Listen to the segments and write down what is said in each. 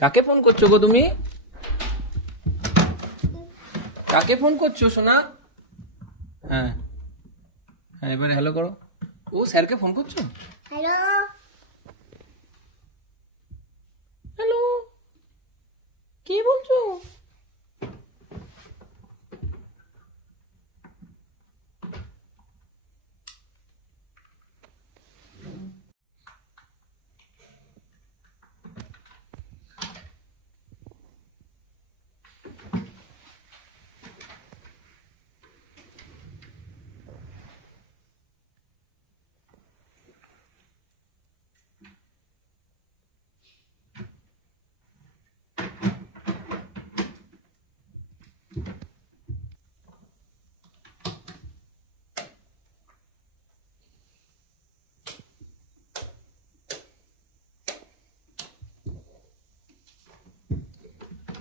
কাকে ফোন করছো গো তুমি? কাকে ফোন করছো সোনা? হ্যাঁ হ্যাঁ, এবারে হ্যালো করো। ও স্যারকে ফোন করছো? হ্যালো হ্যালো, কি বলছো?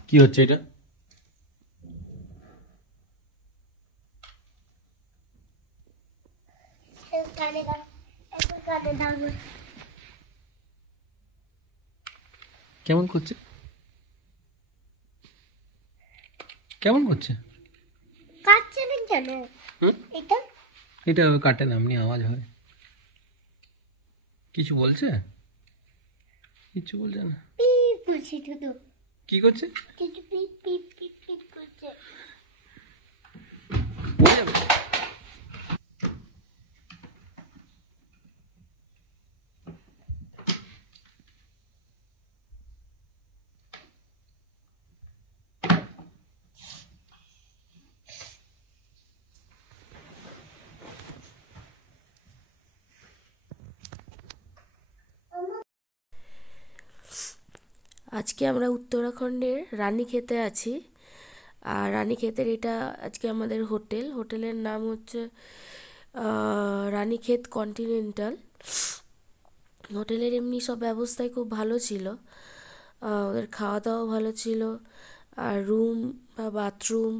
কি হচ্ছে এটা? কেমন করছে? কেমন করছে? কাটছে না কেন? এটা এটা কাটে না, এমনি আওয়াজ হয়। কিছু বলছে? কিছু বলছে না। পিপ করছে শুধু। কি করছে? শুধু পিপ পিপ পিপ পিপ করছে। পড়ে যাবে। আজকে আমরা উত্তরাখণ্ডের রানীক্ষেতে আছি। আর রানীক্ষেতের এটা আজকে আমাদের হোটেলের নাম হচ্ছে রানীক্ষেত কন্টিনেন্টাল। হোটেলের এমনি সব ব্যবস্থাই খুব ভালো ছিল। ওদের খাওয়া দাওয়া ভালো ছিল। আর রুম বা বাথরুম,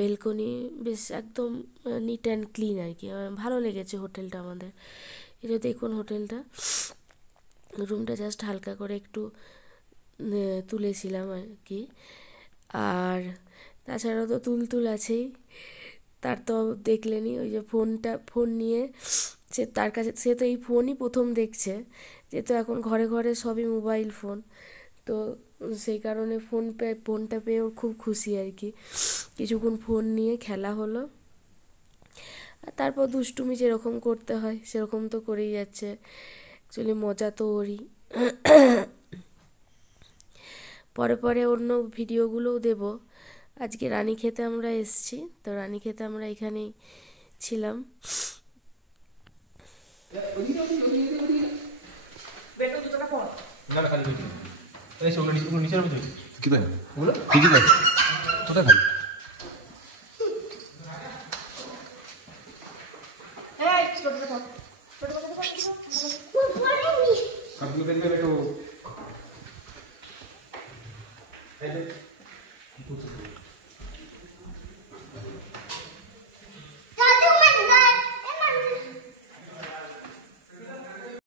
বেলকনি বেশ একদম নিট অ্যান্ড ক্লিন আর কি। ভালো লেগেছে হোটেলটা আমাদের। এটা দেখুন হোটেলটা, রুমটা জাস্ট হালকা করে একটু তুলেছিলাম আর কি। আর তাছাড়াও তো তুলতুল আছেই, তার তো দেখলেনি ওই যে ফোন নিয়ে তার কাছে, সে তো এই ফোনই প্রথম দেখছে, যেহেতু এখন ঘরে ঘরে সবই মোবাইল ফোন। তো সেই কারণে ফোনটা পেয়ে ওর খুব খুশি আর কি। কিছুক্ষণ ফোন নিয়ে খেলা হলো, আর তারপর দুষ্টুমি যেরকম করতে হয় সেরকম তো করেই যাচ্ছে। অ্যাকচুয়ালি মজা তো ওরই। পরে পরে অন্য ভিডিওগুলোও দেব। আজকে রানীক্ষেতে আমরা এসেছি, তো রানীক্ষেতে আমরা এখানেই ছিলাম।